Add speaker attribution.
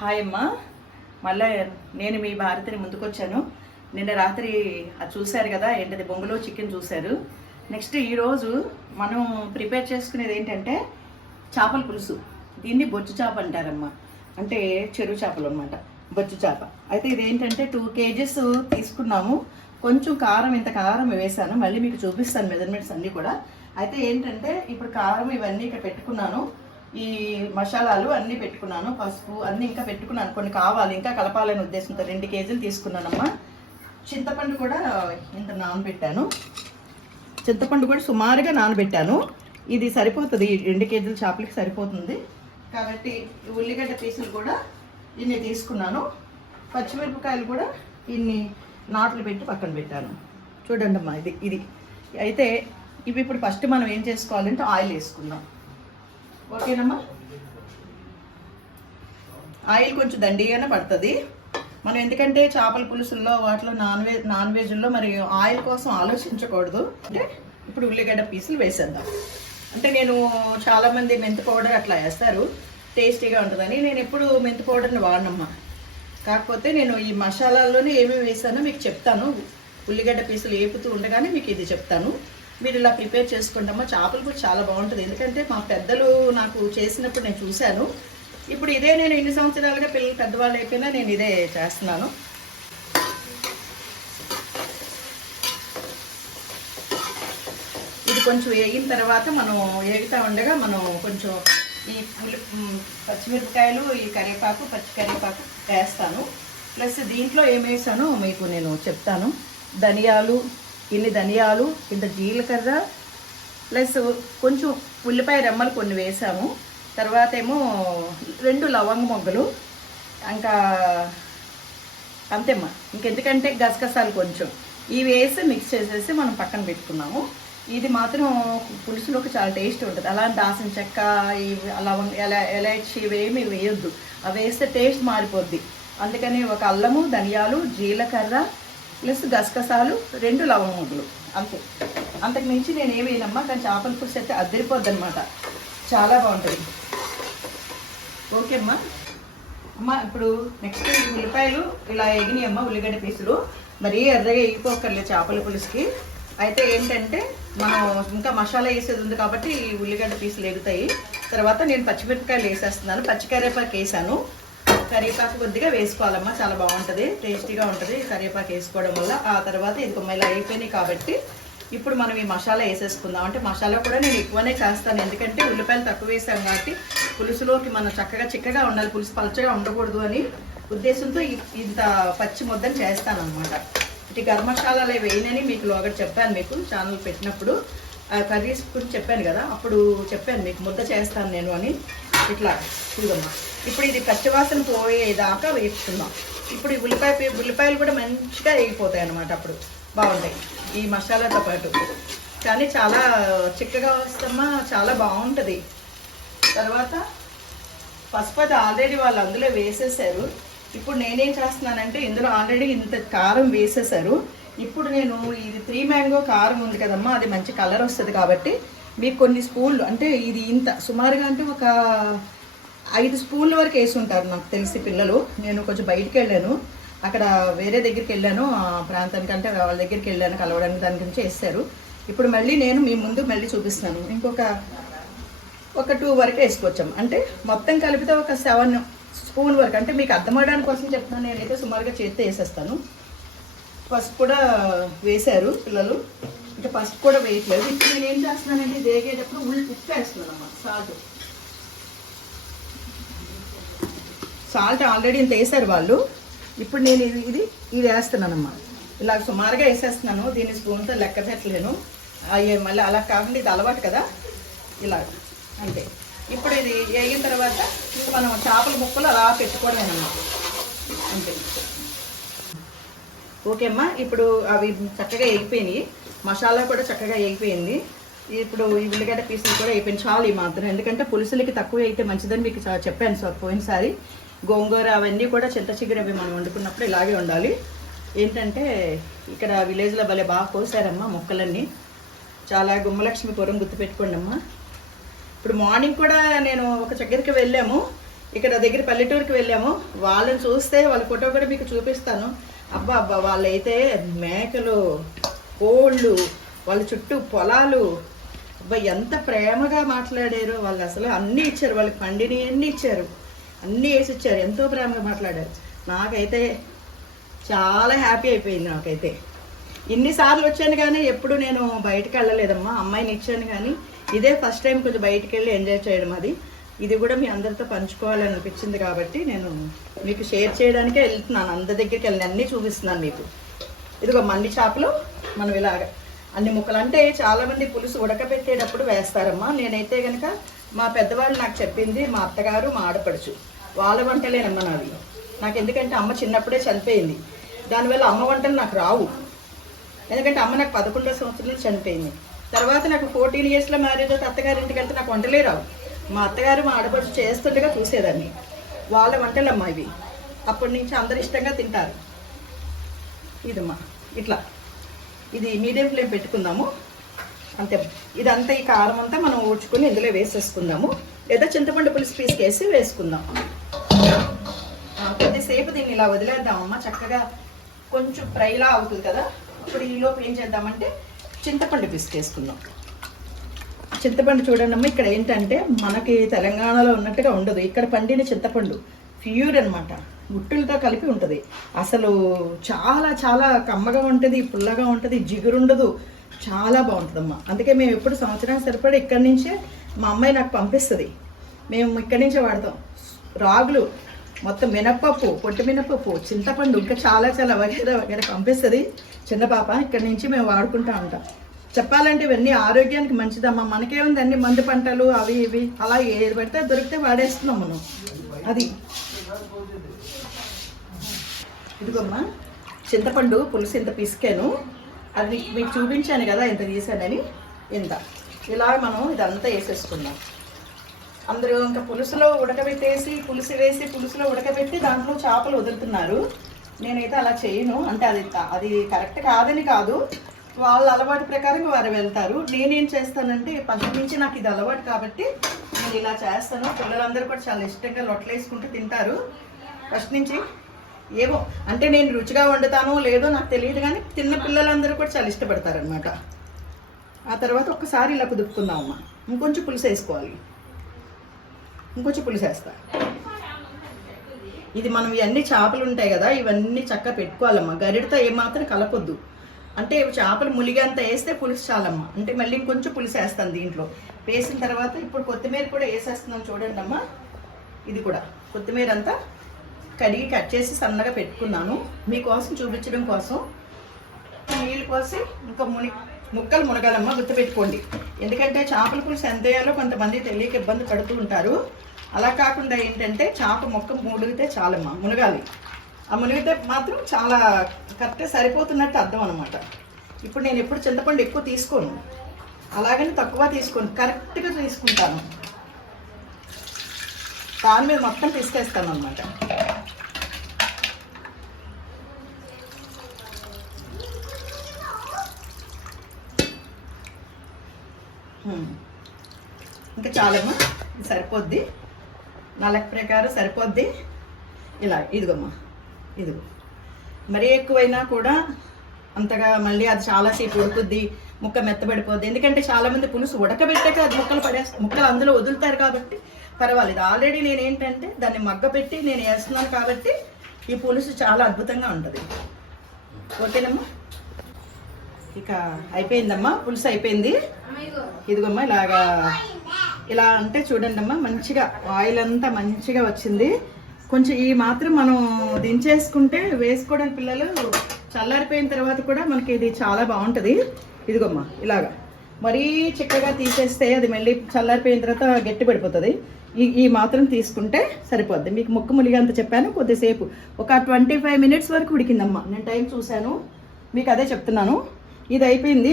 Speaker 1: Hi అమ్మా. మళ్ళీ నేను మీ భారతిని ముందుకొచ్చాను. నిన్న రాత్రి అది చూశారు కదా ఏంటది బొంగులో చికెన్ చూశారు. నెక్స్ట్ ఈరోజు మనం ప్రిపేర్ చేసుకునేది ఏంటంటే చేపల పులుసు. దీన్ని బొచ్చు చేప అంటారమ్మా. అంటే చెరువు చేపలు అన్నమాట. బొచ్చు చేప. అయితే ఇదేంటంటే టూ కేజెస్ తీసుకున్నాము. కొంచెం కారం ఇంత కారం వేసాను. మళ్ళీ మీకు చూపిస్తాను మెజర్మెంట్స్ అన్నీ కూడా. అయితే ఏంటంటే ఇప్పుడు కారం ఇవన్నీ ఇక్కడ పెట్టుకున్నాను. ఈ మసాలాలు అన్నీ పెట్టుకున్నాను పసుపు అన్నీ ఇంకా పెట్టుకున్నాను. కొన్ని కావాలి ఇంకా కలపాలని ఉద్దేశంతో రెండు కేజీలు తీసుకున్నానమ్మా. చింతపండు కూడా ఇంత నానబెట్టాను. చింతపండు కూడా సుమారుగా నానబెట్టాను. ఇది సరిపోతుంది రెండు కేజీల చేపలకి సరిపోతుంది. కాబట్టి ఈ ఉల్లిగడ్డ పీసులు కూడా ఇన్ని తీసుకున్నాను. పచ్చిమిరపకాయలు కూడా ఇన్ని నాట్లు పెట్టి పక్కన పెట్టాను. చూడండి అమ్మా ఇది ఇది. అయితే ఇవి ఇప్పుడు ఫస్ట్ మనం ఏం చేసుకోవాలంటే ఆయిల్ వేసుకుందాం. ఓకేనమ్మా ఆయిల్ కొంచెం దండిగానే పడుతుంది. మనం ఎందుకంటే చేపల పులుసుల్లో వాటిలో నాన్ వెజ్ నాన్ వెజ్లో మరి ఆయిల్ కోసం ఆలోచించకూడదు. అంటే ఇప్పుడు ఉల్లిగడ్డ పీసులు వేసేద్దాం. అంటే నేను చాలామంది మెంతి పౌడర్ అట్లా వేస్తారు. టేస్టీగా ఉంటుందని. నేను ఎప్పుడు మెంతి పౌడర్ని వాడనమ్మా. కాకపోతే నేను ఈ మసాలాల్లోనే ఏమేమి వేసానో మీకు చెప్తాను. ఉల్లిగడ్డ పీసులు ఏపుతూ ఉండగానే మీకు ఇది చెప్తాను. మీరు ఇలా ప్రిపేర్ చేసుకుంటామా? చేపలు కూడా చాలా బాగుంటుంది. ఎందుకంటే మా పెద్దలు నాకు చేసినప్పుడు నేను చూశాను. ఇప్పుడు ఇదే నేను ఎన్ని సంవత్సరాలుగా పిల్లలు పెద్దవాళ్ళు అయిపోయినా నేను ఇదే చేస్తున్నాను. ఇది కొంచెం వేగిన తర్వాత మనం వేగుతూ ఉండగా మనం కొంచెం ఈ పులి పచ్చిమిరపకాయలు ఈ కరివేపాకు పచ్చి కరివేపాకు వేస్తాను. ప్లస్ దీంట్లో ఏం వేసానో మీకు నేను చెప్తాను. ధనియాలు ఇన్ని ధనియాలు ఇంత జీలకర్ర ప్లస్ కొంచెం ఉల్లిపాయ రెమ్మలు కొన్ని వేసాము. తర్వాత ఏమో రెండు లవంగ మొగ్గలు ఇంకా అంతేమ్మా. ఇంకెందుకంటే గసగసాలు కొంచెం. ఇవి వేసి మిక్స్ చేసేసి మనం పక్కన పెట్టుకున్నాము. ఇది మాత్రం పులుసులోకి చాలా టేస్ట్ ఉంటుంది. అలా దాసిన చెక్క ఇవి లవంగ ఎలా ఎలాచి ఇవేమి వేయొద్దు. అవి వేస్తే టేస్ట్ మారిపోద్ది. అందుకని ఒక అల్లము ధనియాలు జీలకర్ర ప్లస్ గసగసాలు రెండు లవంగులు అంతే. అంతకు మించి నేను ఏమేనమ్మా కానీ చేపల పులుసు అయితే అద్దరిపోద్ది అనమాట చాలా బాగుంటుంది. ఓకే అమ్మా అమ్మ ఇప్పుడు నెక్స్ట్ ఉల్లిపాయలు ఇలా ఎగినాయి అమ్మ ఉల్లిగడ్డ పీసులు. మరీ ఎర్రగా ఎగిపోకర్లేదు చేపల పులుసుకి. అయితే ఏంటంటే మనం ఇంకా మసాలా వేసేది ఉంది కాబట్టి ఈ ఉల్లిగడ్డ పీసులు ఎగుతాయి. తర్వాత నేను పచ్చిమిరపకాయలు వేసేస్తున్నాను. పచ్చికరేపాకు వేసాను. కరివేపాకు కొద్దిగా వేసుకోవాలమ్మా. చాలా బాగుంటుంది టేస్టీగా ఉంటుంది కరివేపాకు వేసుకోవడం వల్ల. ఆ తర్వాత ఇది కొమ్మ ఇలా అయిపోయినాయి కాబట్టి ఇప్పుడు మనం ఈ మసాలా వేసేసుకుందాం. అంటే మసాలా కూడా నేను ఎక్కువనే చేస్తాను. ఎందుకంటే ఉల్లిపాయలు తక్కువ వేసాం కాబట్టి పులుసులోకి మనం చక్కగా చిక్కగా ఉండాలి పులుసు పలచగా ఉండకూడదు అని ఉద్దేశంతో ఇ- ఇంత పచ్చి ముద్దని చేస్తాను అనమాట ఇటు గరం మసాలాలు వేయనని మీకు లోగడ చెప్పాను మీకు ఛానల్ పెట్టినప్పుడు. కర్రీస్ గురించి చెప్పాను కదా అప్పుడు చెప్పాను మీకు ముద్ద చేస్తాను నేను అని. ఇట్లా చూడమ్మా. ఇప్పుడు ఇది పచ్చివాసన పోయేదాకా వేపుకుందాం. ఇప్పుడు ఈ ఉల్లిపాయ ఉల్లిపాయలు కూడా మంచిగా వేగిపోతాయి అన్నమాట అప్పుడు. బాగుంటాయి. ఈ మసాలాతో పాటు. కానీ చాలా చిక్కగా వస్తమ్మా చాలా బాగుంటుంది. తర్వాత పసుపు అది ఆల్రెడీ వాళ్ళు అందులో వేసేసారు. ఇప్పుడు నేనేం చేస్తున్నానంటే ఇందులో ఆల్రెడీ ఇంత కారం వేసేసారు. ఇప్పుడు నేను ఇది త్రీ మ్యాంగో కారం ఉంది కదమ్మా అది మంచి కలర్ వస్తుంది కాబట్టి మీకు కొన్ని స్పూన్లు అంటే ఇది ఇంత సుమారుగా అంటే ఒక ఐదు స్పూన్ల వరకు వేసి ఉంటారు నాకు తెలిసి పిల్లలు. నేను కొంచెం బయటికి వెళ్ళాను. అక్కడ వేరే దగ్గరికి వెళ్ళాను ఆ ప్రాంతానికి అంటే వాళ్ళ దగ్గరికి వెళ్ళాను కలవడానికి దాని గురించి వేస్తారు. ఇప్పుడు మళ్ళీ నేను మీ ముందు మళ్ళీ చూపిస్తాను ఇంకొక ఒక టూ వరకు వేసుకోవచ్చాం. అంటే మొత్తం కలిపితే ఒక సెవెన్ స్పూన్ వరకు అంటే మీకు అర్థమవడానికి కోసం చెప్తున్నాను. నేనైతే సుమారుగా చేస్తే వేసేస్తాను. పసుపు కూడా వేశారు పిల్లలు. అంటే పసుపు కూడా వేయట్లేదు. ఇప్పుడు నేను ఏం చేస్తున్నానంటే వేగేటప్పుడు ఉల్లి ఉప్పు వేస్తున్నాను అమ్మా సాల్ట్. సాల్ట్ ఆల్రెడీ ఇంత వేశారు వాళ్ళు. ఇప్పుడు నేను ఇది ఇది ఇది వేస్తున్నానమ్మా ఇలా సుమారుగా వేసేస్తున్నాను. దీన్ని స్పూన్తో లెక్క పెట్టలేను. అయ్యే మళ్ళీ అలా కాకుండా ఇది అలవాటు కదా. ఇలా అంతే. ఇప్పుడు ఇది వేగిన తర్వాత మనం చేపల ముక్కలు అలా పెట్టుకోవడమేనమ్మా అంతే. ఓకే అమ్మా ఇప్పుడు అవి చక్కగా ఎగిపోయినాయి మసాలా కూడా చక్కగా ఎగిపోయింది ఇప్పుడు ఈ ఉల్లిగడ్డ పీసులు కూడా అయిపోయింది చాలు ఈ మాత్రం. ఎందుకంటే పులుసులకి తక్కువ అయితే మంచిదని మీకు చెప్పాను సార్ పోయినసారి. గోంగూర అవన్నీ కూడా చింత చిగురవి మనం వండుకున్నప్పుడు ఇలాగే ఉండాలి. ఏంటంటే ఇక్కడ విలేజ్లో భలే బాగా కోసారమ్మా మొక్కలన్నీ. చాలా గుమ్మలక్ష్మి పూర్వం గుర్తుపెట్టుకోండి అమ్మా. ఇప్పుడు మార్నింగ్ కూడా నేను ఒక దగ్గరికి వెళ్ళాము. ఇక్కడ దగ్గర పల్లెటూరుకి వెళ్ళాము. వాళ్ళని చూస్తే వాళ్ళ ఫోటో కూడా మీకు చూపిస్తాను. అబ్బా అబ్బా వాళ్ళైతే మేకలు కోళ్ళు వాళ్ళ చుట్టూ పొలాలు. అబ్బా ఎంత ప్రేమగా మాట్లాడారు వాళ్ళు అసలు అన్నీ ఇచ్చారు వాళ్ళకి పండిని అన్నీ ఇచ్చారు. అన్నీ వేసి ఇచ్చారు ఎంతో ప్రేమగా మాట్లాడారు. నాకైతే చాలా హ్యాపీ అయిపోయింది నాకైతే. ఇన్నిసార్లు వచ్చాను కానీ ఎప్పుడు నేను బయటకు వెళ్ళలేదమ్మా. అమ్మాయిని ఇచ్చాను కానీ ఇదే ఫస్ట్ టైం కొంచెం బయటికి వెళ్ళి ఎంజాయ్ చేయడం అది. ఇది కూడా మీ అందరితో పంచుకోవాలని అనిపించింది కాబట్టి నేను మీకు షేర్ చేయడానికే వెళ్తున్నాను. అందరి దగ్గరికి వెళ్ళి అన్నీ చూపిస్తున్నాను మీకు. ఇదిగో మండి చేపలు మనం ఇలాగ అన్ని ముక్కలు. అంటే చాలా మంది పులుసు ఉడకబెట్టేటప్పుడు వేస్తారమ్మా. నేనైతే కనుక మా పెద్దవాళ్ళు నాకు చెప్పింది మా అత్తగారు మా ఆడపడుచు. వాళ్ళ వంటలేనమ్మా నావి. నాకు ఎందుకంటే అమ్మ చిన్నప్పుడే చనిపోయింది. దానివల్ల అమ్మ వంటలు నాకు రావు. ఎందుకంటే అమ్మ నాకు పదకొండో సంవత్సరంలో చనిపోయింది. తర్వాత నాకు ఫోర్టీన్ ఇయర్స్లో మ్యారేజ్ అయితే అత్తగారింటికి వెళ్తే నాకు వంటలే రావు. మా అత్తగారు మా ఆడపడుచు చేస్తుండగా చూసేదాన్ని. వాళ్ళ వంటలమ్మా ఇవి. అప్పటి నుంచి అందరు ఇష్టంగా తింటారు. ఇదమ్మా ఇట్లా. ఇది మీడియం ఫ్లేమ్ పెట్టుకుందాము. అంతే. ఇదంతా ఈ కారం అంతా మనం ఊడ్చుకొని ఇందులో వేసేసుకుందాము. లేదా చింతపండు పులుసు పీసుకేసి వేసుకుందాం. కొద్దిసేపు దీన్ని ఇలా వదిలేద్దామమ్మా. చక్కగా కొంచెం ఫ్రైలా అవుతుంది కదా. ఇప్పుడు ఈలోపు ఏం చేద్దామంటే చింతపండు పిసికేసుకుందాం. చింతపండు చూడండి అమ్మ ఇక్కడ ఏంటంటే మనకి తెలంగాణలో ఉన్నట్టుగా ఉండదు. ఇక్కడ పండిన చింతపండు ప్యూర్ అనమాట ముట్టులతో కలిపి ఉంటుంది. అసలు చాలా చాలా కమ్మగా ఉంటుంది పుల్లగా ఉంటుంది జిగురుండదు. చాలా బాగుంటుందమ్మా. అందుకే మేము ఎప్పుడు సంవత్సరానికి సరిపడా ఇక్కడి నుంచే మా అమ్మాయి నాకు పంపిస్తుంది. మేము ఇక్కడి నుంచే వాడతాం. రాగులు మొత్తం మినప్పప్పు పొట్టి మినప్పప్పు చింతపండు ఇంకా చాలా చాలా వగేర వగేర పంపిస్తుంది. చిన్న పాప ఇక్కడి నుంచి మేము వాడుకుంటా ఉంటాం. చెప్పాలంటే ఇవన్నీ ఆరోగ్యానికి మంచిదమ్మా. మనకేముంది అన్ని మందు పంటలు అవి ఇవి అలా ఏది పడితే దొరికితే వాడేస్తున్నాం మనం. అది. ఇదిగోమ్మా. చింతపండు పులుసు ఇంత పిసికాను. అది మీకు చూపించాను కదా ఇంత తీసానని. ఇంత. ఇలా మనం ఇదంతా వేసేసుకుందాం. అందరూ ఇంకా పులుసులో ఉడకబెట్టేసి పులుసు వేసి పులుసులో ఉడకబెట్టి దాంట్లో చేపలు వదులుతున్నారు. నేనైతే అలా చేయను. అంటే అది అది కరెక్ట్ కాదని కాదు. వాళ్ళ అలవాటు ప్రకారం వారు వెళ్తారు. నేనేం చేస్తానంటే పక్కన నుంచి నాకు ఇది అలవాటు కాబట్టి నేను ఇలా చేస్తాను. పిల్లలందరూ కూడా చాలా ఇష్టంగా లొట్టలేసుకుంటూ తింటారు. ఫస్ట్ నుంచి ఏమో అంటే నేను రుచిగా వండుతానో లేదో నాకు తెలియదు కానీ తిన్న పిల్లలందరూ కూడా చాలా ఇష్టపడతారనమాట ఆ తర్వాత ఒక్కసారి ఇలా కుదుపుకుందామమ్మా. ఇంకొంచెం పులుసు వేసుకోవాలి. ఇంకొంచెం పులుసు వేస్తా. ఇది మనం ఇవన్నీ చేపలు ఉంటాయి కదా ఇవన్నీ చక్కగా పెట్టుకోవాలమ్మా. గరిటతో ఏమాత్రం కలపొద్దు. అంటే చేపలు ములిగంత వేస్తే పులుసు చాలమ్మా. అంటే మళ్ళీ ఇంకొంచెం పులుసు వేస్తాను దీంట్లో. వేసిన తర్వాత ఇప్పుడు కొత్తిమీర కూడా వేసేస్తున్నాం చూడండి అమ్మా. ఇది కూడా. కొత్తిమీర అంతా కడిగి కట్ చేసి సన్నగా పెట్టుకున్నాను. మీకోసం చూపించడం కోసం. నీళ్ళు పోసి ఇంకా ముని ముక్కలు మునగాలమ్మ గుర్తుపెట్టుకోండి. ఎందుకంటే చేపల పులుసు ఎంత వేయాలో కొంతమంది తెలియక ఇబ్బంది పడుతూ ఉంటారు. అలా కాకుండా ఏంటంటే చేప మొక్క మునిగితే చాలమ్మా మునగాలి. ఆ మునిగితే మాత్రం చాలా కరెక్ట్గా సరిపోతున్నట్టు అర్థం అనమాట ఇప్పుడు నేను ఎప్పుడు చింతపండు ఎక్కువ తీసుకోను. అలాగని తక్కువ తీసుకోను. కరెక్ట్గా తీసుకుంటాను. దాని మీద మొత్తం తీసుకేస్తాను అనమాట ఇంకా చాలమ్మా. సరిపోద్ది. నా లెక్క ప్రకారం సరిపోద్ది. ఇలా ఇదిగమ్మా. ఇదిగో మరీ ఎక్కువైనా కూడా అంతగా మళ్ళీ అది చాలాసేపు ఉడుకుద్ది ముక్క మెత్తబడిపోద్ది. ఎందుకంటే చాలామంది పులుసు ఉడకబెట్టాక అది ముక్కలు పడేస్తారు ముక్కలు అందులో వదులుతారు కాబట్టి పర్వాలేదు. ఆల్రెడీ నేను ఏంటంటే దాన్ని మగ్గపెట్టి నేను వేస్తున్నాను కాబట్టి ఈ పులుసు చాలా అద్భుతంగా ఉంటుంది. ఓకేనమ్మా? ఇక అయిపోయిందమ్మా? పులుసు అయిపోయింది. ఇదిగోమ్మా ఇలాగా ఇలా అంటే చూడండి అమ్మా మంచిగా ఆయిల్ అంతా మంచిగా వచ్చింది. కొంచెం ఈ మాత్రం మనం దించేసుకుంటే వేసుకోవడానికి పిల్లలు చల్లారిపోయిన తర్వాత కూడా మనకి ఇది చాలా బాగుంటుంది. ఇదిగోమ్మా ఇలాగా. మరీ చిక్కగా తీసేస్తే అది మళ్ళీ చల్లారిపోయిన తర్వాత గట్టి పడిపోతుంది. ఈ ఈ మాత్రం తీసుకుంటే సరిపోద్ది. మీకు ముక్కు ములిగంత చెప్పాను కొద్దిసేపు. ఒక ట్వంటీ ఫైవ్ మినిట్స్ వరకు ఉడికిందమ్మా. నేను టైం చూశాను. మీకు అదే చెప్తున్నాను. ఇది అయిపోయింది.